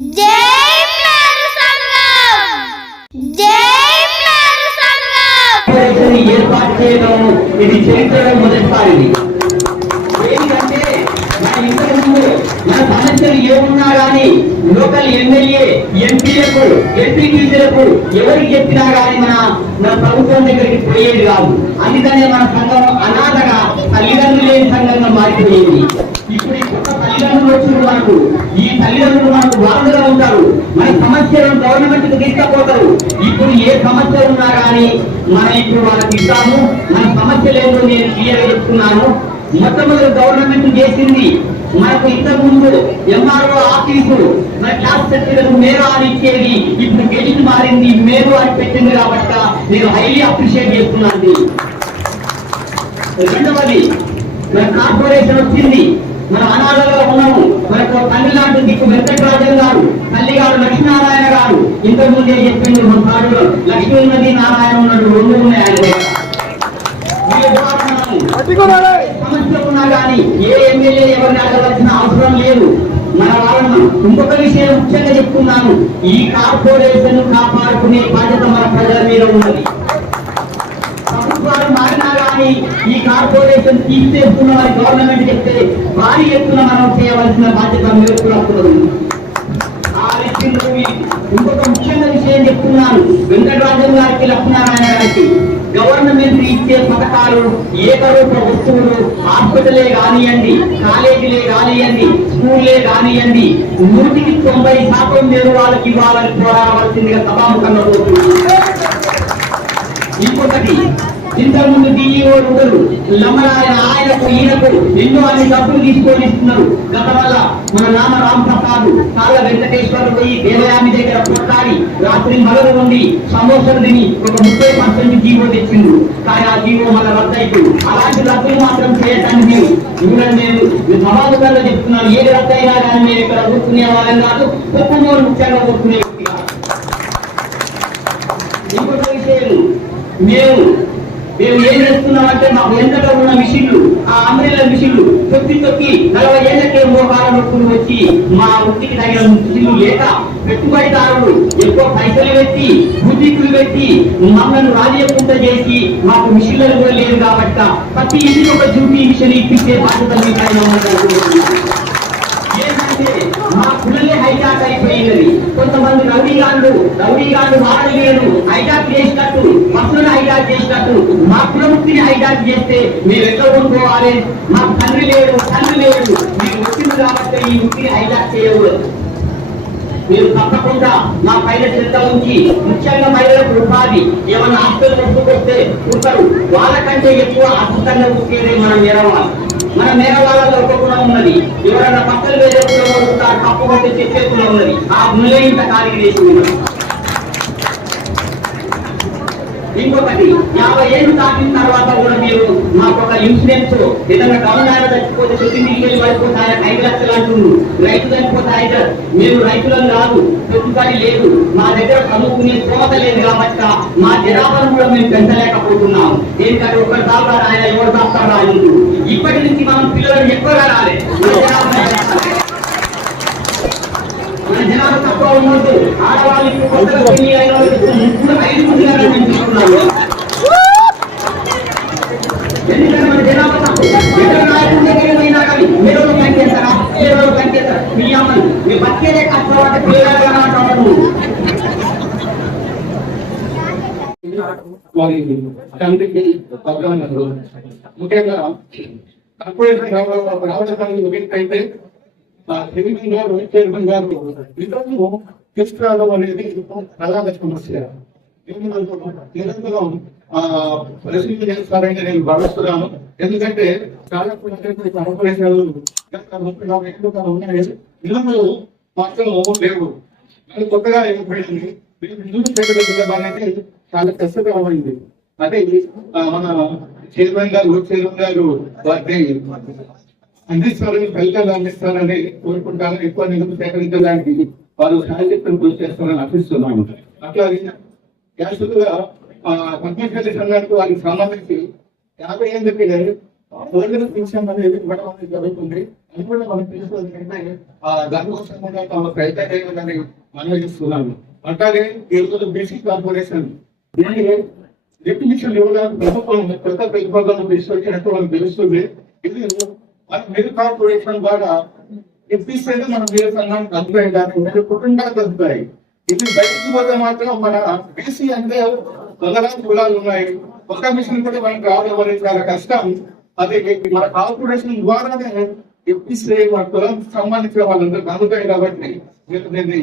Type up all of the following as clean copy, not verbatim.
జై మేరు సంఘం, జై మేరు సంఘం. ఏర్పాటు చేయడం ఇది చరిత్రలో మొదటిసారి. ఏంటంటే మన ఇంతకు ముందు మన సమస్యలు ఏమున్నా కానీ లోకల్ ఎమ్మెల్యే ఎంపీలకు ఎంపీటీసీలకు ఎవరికి చెప్పినా కానీ మన ప్రభుత్వం దగ్గరికి పోయేది కాదు. అందుకనే మన సంఘం అనాథగా తల్లిదండ్రులు లేని సంఘంగా మారిపోయేది. ఇప్పుడు ఈ కొత్త తల్లిదండ్రులు వచ్చిన మనకు ఈ తల్లిదండ్రులు మనకు వారసుగా ఉంటారు. మన సమస్యలను గవర్నమెంట్ కు తీసుకపోతారు. ఇప్పుడు ఏ సమస్య ఉన్నా కానీ మనం ఇప్పుడు వాళ్ళకి ఇస్తాము. మన సమస్యలు ఏంటో నేను క్లియర్ గా చెప్తున్నాను. మొట్టమొదటి గవర్నమెంట్ చేసింది మనకు ఇంతకు ముందు ఎంఆర్ఓ ఆఫీసు మన క్లాస్ సర్టిఫికెట్ మేరు అని ఇచ్చేది. ఇప్పుడు గెజిట్ మారింది, మేరు అని పెట్టింది. కాబట్టి నేను హైలీ అప్రిషియేట్ చేస్తున్నాను. రెండవది మన కార్పొరేషన్ వచ్చింది. మన అనాథగా ఉన్నాము. మనకు తల్లి లాంటి దిక్కు వెంకటరాజన్ గారు, తల్లి గారు లక్ష్మీనారాయణ గారు ఇంతకు ముందే చెప్పింది. మన కాడులో లక్ష్మీ ఉన్నది, నారాయణ ఉన్నాడు, రెండు ఉన్నాయి. సమస్య ఉన్నా కానీ ఏ ఎమ్మెల్యే ఎవరిని అడగవలసిన అవసరం లేదు. మన వాళ్ళను ఇంకొక విషయం ముఖ్యంగా చెప్తున్నాను. ఈ కార్పొరేషన్ కాపాడుకునే బాధ్యత మన ప్రజల మీద ఉన్నది. ప్రభుత్వాలు మారినా కానీ ఈ కార్పొరేషన్ తీసేస్తున్న వారి గవర్నమెంట్ చెప్తే భారీ ఎత్తున మనం చేయవలసిన బాధ్యత మీరు కూడా ఉంది. ఆ వ్యక్తులు ఇంకొక ముఖ్యమైన విషయం చెప్తున్నాను. వెంకటరాజన్ గారికి, లక్ష్మీనారాయణ గారికి గవర్నమెంట్ ఇచ్చే పథకాలు ఏకరూప వస్తువులు హాస్పిటలే కానివ్వండి, కాలేజీలే కానివ్వండి, స్కూల్లే కానివ్వండి 100% మీరు వాళ్ళకి ఇవ్వాలని పోరాడవలసిందిగా సభాముఖంగా పోతుంది. ఇంకొకటి, ఇంతకుముందు డిఈఓ ఉండరు లమ్మరాయన, ఆయనకు ఈయనకు ఎన్నో అన్ని డబ్బులు తీసుకొని ఇస్తున్నారు. గత వల్ల మన నామ రామప్రసాద్ కాళ్ళ వెంకటేశ్వరులు పోయి దేవయామి దగ్గర కొట్టాడి రాత్రి మగలు నుండి సమోసాలు తిని ఒక 30% జీవో తెచ్చిండు. కానీ ఆ జీవో మన రద్దయిపోయి అలాంటి రద్దులు మాత్రం చేయటానికి నేను సమాజంలో చెప్తున్నాను. ఏది రద్దయినా కానీ మేము ఇక్కడ కూర్చునే వాళ్ళని కాదు, ఒక్కమూరు ముఖ్యంగా కూర్చునే వ్యక్తిగా. ఇంకొక విషయం, మేము ఏం చేస్తున్నామంటే మాకు ఎంతగా ఉన్న మిషన్లు, ఆ అంబ్రెల్లా మిషన్లు తొక్కి 40 ఏళ్లకే మోకాల నొప్పులు వచ్చి మా వృత్తికి తగిన మిషన్లు లేక పెట్టుబడిదారులు ఎక్కువ పైసలు పెట్టి బుద్ధికులు పెట్టి మమ్మల్ని రాజీయకుండా చేసి మాకు మిషన్లు కూడా లేదు. కాబట్టి ప్రతి ఇంటికి ఒక డ్యూటీ మిషన్ ఇప్పించే బాధ్యత ఏంటంటే మా పిల్లలే హైజాక్ అయిపోయినది. కొంతమంది రౌడీగాండ్లు వాడలేరు హైజాక్ చేసినట్టు, బస్సులను హైజాక్ చేసినట్టు మా కులముక్తిని హైజాక్ చేస్తే మీరు ఎట్లా కొనుక్కోవాలి? మాకు తండ్రి లేడు, మీరు వచ్చింది కాబట్టి ఈ వృత్తిని హైజాక్ చేయకూడదు. మీరు తప్పకుండా మా పైన శ్రద్ధ ఉంచి, ముఖ్యంగా మహిళలకు ఉపాధి ఏమన్నా హాస్టల్ వస్తే ఉంటారు. వాళ్ళకంటే ఎక్కువ అద్భుతంగా పుట్టేది మన మేరవాళ్ళలో ఒక గుణం ఉన్నది. ఎవరన్నా పక్కన వేరే తప్పు కొట్టి చెప్పే గుణం ఉన్నది. ఆ గుణలే ఇంత ఖాళీ చేసి ఉన్నది. ఇంకొకటి, 50 ఏళ్ళు దాటిన తర్వాత కూడా మీరు మాకు ఒక ఇన్సూరెన్స్ ఏదైనా టౌన్ ఆయన చచ్చిపోతే చెట్టు పడిపోతే ఆయన 5 లక్షలు అంటున్నారు. రైతు చచ్చిపోతే 5. మేము రైతులను కాదు, పెట్టుబడి లేదు, మా దగ్గర చదువుకునే స్తోమత లేదు. కాబట్టి మా జనాభాను కూడా మేము పెంచలేకపోతున్నాం. ఎందుకంటే ఒకరి దాకా ఆయన ఎవరు దాకా రాదు. ఇప్పటి నుంచి మనం పిల్లలను ఎక్కువగా రాలే, మన జనాభా తక్కువ ఉన్నట్టు ఆడవాళ్ళకి కొత్తగా పెళ్లి అయిన వాళ్ళకి 5 మందిగా పెంచుతున్నాము. ఎందుకంటే మన జనాభా తక్కువ. నాయకుడినా కానీ మీరు కంటేస్తారా, కంటేస్తారు మీ అమ్మని మీ బతికేదే కష్టపడి పిల్లలుగా అంటారు. ముఖ్యంగా కార్పొరేషన్ రావడానికి అయితే తీసుకురావడం అనేది ప్రధాన సమస్య. నిరంతరం పరిశీలన చేస్తారని నేను భావిస్తున్నాను. ఎందుకంటే చాలా కార్పొరేషన్లు ఉన్నాయి, నిధులు మాత్రం లేవు. కొత్తగా ఏర్పడింది అనేది చాలా కష్టతరమైంది. అదే మన చైర్మన్ గారు వాటిని అందిస్తారని, ఫలితాలు అందిస్తారని కోరుకుంటాను. ఎక్కువ నిధులు సేకరించడానికి వారు సాయశక్తులు కృషి చేస్తారని ఆశిస్తున్నాము. అట్లాగే శాశ్వతగా పంచాయతీ సంఘానికి వారికి సంబంధించి 50 ఏళ్ళకి విషయం అనేది ఇవ్వడం అనేది జరుగుతుంది. అది కూడా మనం తెలుసుకోవాలి ఏంటంటే దానికోసం కూడా తమ ప్రయత్నం చేయాలని మనం ఇస్తున్నాము. అట్లాగే ఈరోజు బీసీ కార్పొరేషన్ దీనికి డెఫినిషన్ ఇవ్వడానికి ప్రభుత్వం కొత్త ప్రతిపాదనలు తీసుకొచ్చినట్టు మనకు తెలుస్తుంది. ఇది మన మిల్ కార్పొరేషన్ ద్వారా ఇప్పిస్తే మన మిల్ సంఘానికి అందుతాయి, కానీ మీరు కుటుంబాలు అందుతాయి. ఇది బయటకు పోతే మాత్రం మన బీసీ అంటే వందలాది కులాలు ఉన్నాయి. ఒక్క మిషన్ కూడా మనకు రావడం చాలా కష్టం. అది మన కార్పొరేషన్ ద్వారానే ఇప్పిస్తే మన కులానికి సంబంధించిన వాళ్ళందరూ అందుతాయి. కాబట్టి మీరు దీన్ని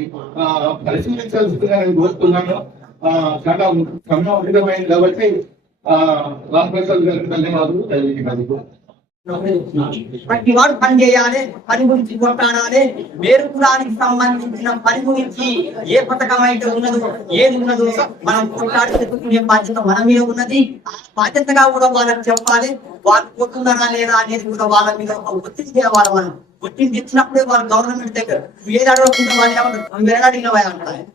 పరిశీలించాల్సిందిగా నేను కోరుతున్నాను. చాలా సమయమైంది కాబట్టి రామ్ ప్రసాద్ గారికి ధన్యవాదాలు తెలియజేయగలుగుతాను. ప్రతి వాడు పని చేయాలి, పని గురించి కొట్లాడాలి. వేరు కులానికి సంబంధించిన పని గురించి ఏ పథకం అయితే ఉన్నదో ఏది ఉన్నదో మనం కొట్లాడి చెప్పుకునే బాధ్యత మన మీద ఉన్నది. ఆ బాధ్యతగా కూడా వాళ్ళకి చెప్పాలి. వాళ్ళు పోతున్నారా లేదా అనేది కూడా వాళ్ళ మీద ఒత్తిడి తేవాలి. మనం ఒత్తిడి తెచ్చినప్పుడే వాళ్ళు గవర్నమెంట్ దగ్గర ఏది అడగకుండా వాళ్ళు వేలాడిన అంటారు.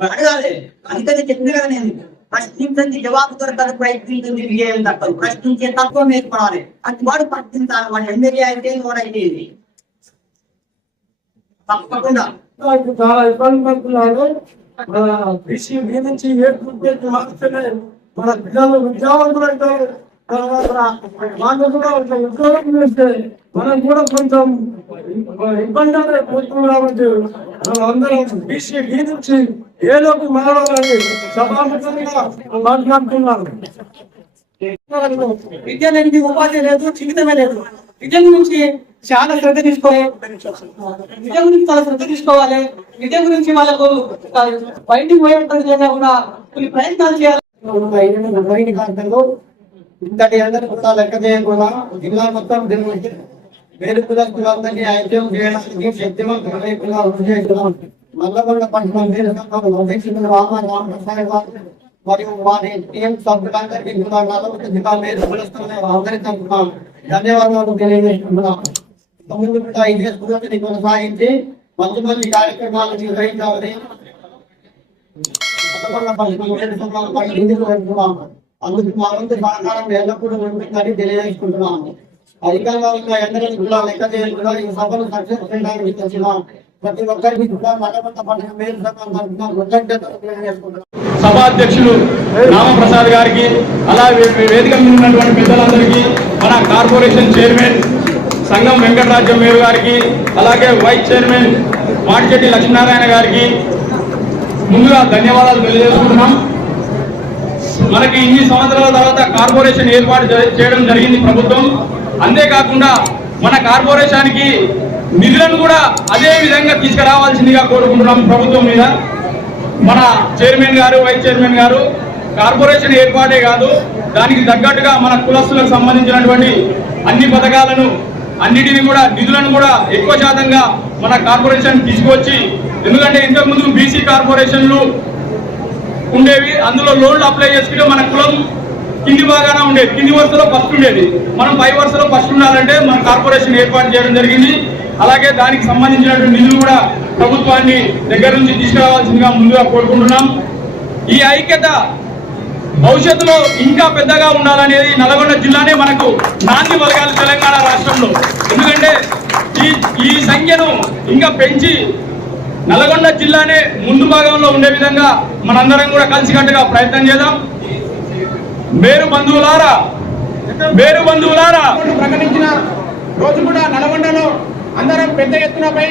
అడగాలి. అందుకని చెప్పింది కదా నేను ప్రశ్నించండి, జవాబు దొరకదు, ప్రయత్నించండి, విజయం దక్కదు. ప్రశ్నించే తత్వం ఏర్పడాలి. అది వాడు ప్రశ్నించాలి. వాడు ఎమ్మెల్యే అయితే ఎవరైతే ఇది తప్పకుండా చాలా ఇబ్బంది పడుతున్నారు. బీసీ నుంచి మాత్రమే మన పిల్లలు విద్యావంతులు అవుతారు. వాళ్ళు కూడా ఉద్యోగం చేస్తే మనం కూడా కొంచెం ఇబ్బంది పోతున్నాం. కాబట్టి మనం అందరం బీసీ నుంచి ఏలోకి మారాలని సభాముఖంగా మాట్లాడుతున్నారు. విద్య లేని ఉపాధి లేదు, జీవితమే లేదు. విద్య గురించి చాలా శ్రద్ధ తీసుకోవాలి. విద్య గురించి చాలా శ్రద్ధ తీసుకోవాలి. విద్య గురించి వాళ్ళకు బయటికి పోయేటప్పుడు కూడా కొన్ని ప్రయత్నాలు చేయాలి. ఇంతటి అందరూ కూడా లెక్క చేయకుండా జిల్లా మొత్తం దీనికి వేరు కులాలందరినీ ఐక్యం చేయడానికి శక్తివంతంగా చేస్తున్నాం. నల్లగొండ పట్టణం మరియు వారి టీఎం సభ్యులందరికీ ధన్యవాదాలు తెలియజేస్తున్నాం. ఇదే స్ఫూర్తిని కొనసాగించి మంచి మంచి కార్యక్రమాలు నిర్వహించాలని అందుకు మా వంతు సహకారం ఎల్లప్పుడూ ఉంటుందని తెలియజేసుకుంటున్నాము. అధికంగా ఉన్న ఎందరిని కూడా లెక్క చేయకుండా ఈ సభను సక్సెస్ చేయడానికి తెచ్చినాం. ప్రతి ఒక్కరికి కూడా సభాధ్యక్షులు రామప్రసాద్ గారికి, అలాగే వేదిక మీద ఉన్నటువంటి పెద్దలందరికీ, మన కార్పొరేషన్ చైర్మన్ సంఘం వెంకటరాజ్యం మేరు గారికి, అలాగే వైస్ చైర్మన్ మాటిచెట్టి లక్ష్మీనారాయణ గారికి ముందుగా ధన్యవాదాలు తెలియజేసుకుంటున్నాం. మనకి ఇన్ని సంవత్సరాల తర్వాత కార్పొరేషన్ ఏర్పాటు చేయడం జరిగింది ప్రభుత్వం. అంతేకాకుండా మన కార్పొరేషన్కి నిధులను కూడా అదే విధంగా తీసుకురావాల్సిందిగా కోరుకుంటున్నాం ప్రభుత్వం మీద. మన చైర్మన్ గారు, వైస్ చైర్మన్ గారు కార్పొరేషన్ ఏర్పాటే కాదు, దానికి తగ్గట్టుగా మన కులస్తులకు సంబంధించినటువంటి అన్ని పథకాలను అన్నిటిని కూడా నిధులను కూడా ఎక్కువ శాతంగా మన కార్పొరేషన్ తీసుకొచ్చి, ఎందుకంటే ఇంతకుముందు బీసీ కార్పొరేషన్లు ఉండేవి. అందులో లోన్లు అప్లై చేసుకుంటే మన కులం కింది బాగానే ఉండేది, కింది వరుసలో ఫస్ట్ ఉండేది. మనం పై వరుసలో ఫస్ట్ ఉండాలంటే మన కార్పొరేషన్ ఏర్పాటు చేయడం జరిగింది. అలాగే దానికి సంబంధించినటువంటి నిధులు కూడా ప్రభుత్వాన్ని దగ్గర నుంచి తీసుకురావాల్సిందిగా ముందుగా కోరుకుంటున్నాం. ఈ ఐక్యత భవిష్యత్తులో ఇంకా పెద్దగా ఉండాలనేది నల్గొండ జిల్లానే మనకు నాంది పలకాలి తెలంగాణ రాష్ట్రంలో. ఎందుకంటే ఈ సంఖ్యను ఇంకా పెంచి నల్గొండ జిల్లానే ముందు భాగంలో ఉండే విధంగా మనందరం కూడా కలిసికట్టుగా ప్రయత్నం చేద్దాం. మేరు బంధువులారా ప్రకటించిన రోజు కూడా నల్గొండలో అందరం పెద్ద ఎత్తునపై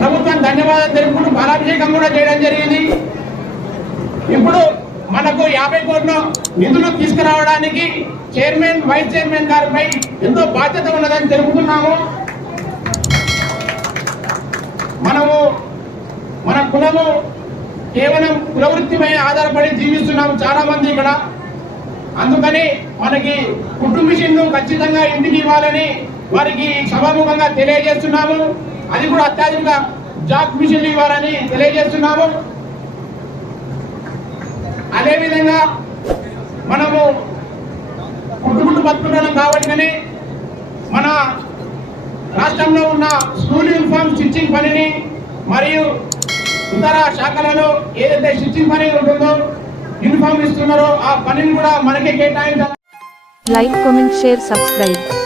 ప్రభుత్వం ధన్యవాదాలు తెలుపుకుంటూ బాలాభిషేకం కూడా చేయడం జరిగింది. ఇప్పుడు మనకు 50 కోట్ల నిధులు తీసుకురావడానికి చైర్మన్, వైస్ చైర్మన్ గారిపై ఎంతో బాధ్యత ఉన్నదని తెలుపుతున్నాము. మన కులము కేవలం కులవృత్తిపై ఆధారపడి జీవిస్తున్నాము చాలా మంది ఇక్కడ. అందుకని మనకి కుటుంబిషన్ను ఖచ్చితంగా ఇంటికి ఇవ్వాలని వారికి సభాముఖంగా తెలియజేస్తున్నాము. అది కూడా అత్యాధునిక జాబ్ మిషన్లు ఇవ్వాలని తెలియజేస్తున్నాము. అదేవిధంగా మనము కుటుంబ బతుకున్నాం కాబట్టి మన రాష్ట్రంలో ఉన్న స్కూల్ యూనిఫామ్ స్టిచ్చింగ్ పనిని మరియు ఇతర శాఖలలో ఏదైతే స్టిచ్చింగ్ పని ఉంటుందో యూనిఫామ్ ఇస్తున్నారో ఆ పనిని కూడా మనకే కేటాయించాలి. Like, comment, share, subscribe.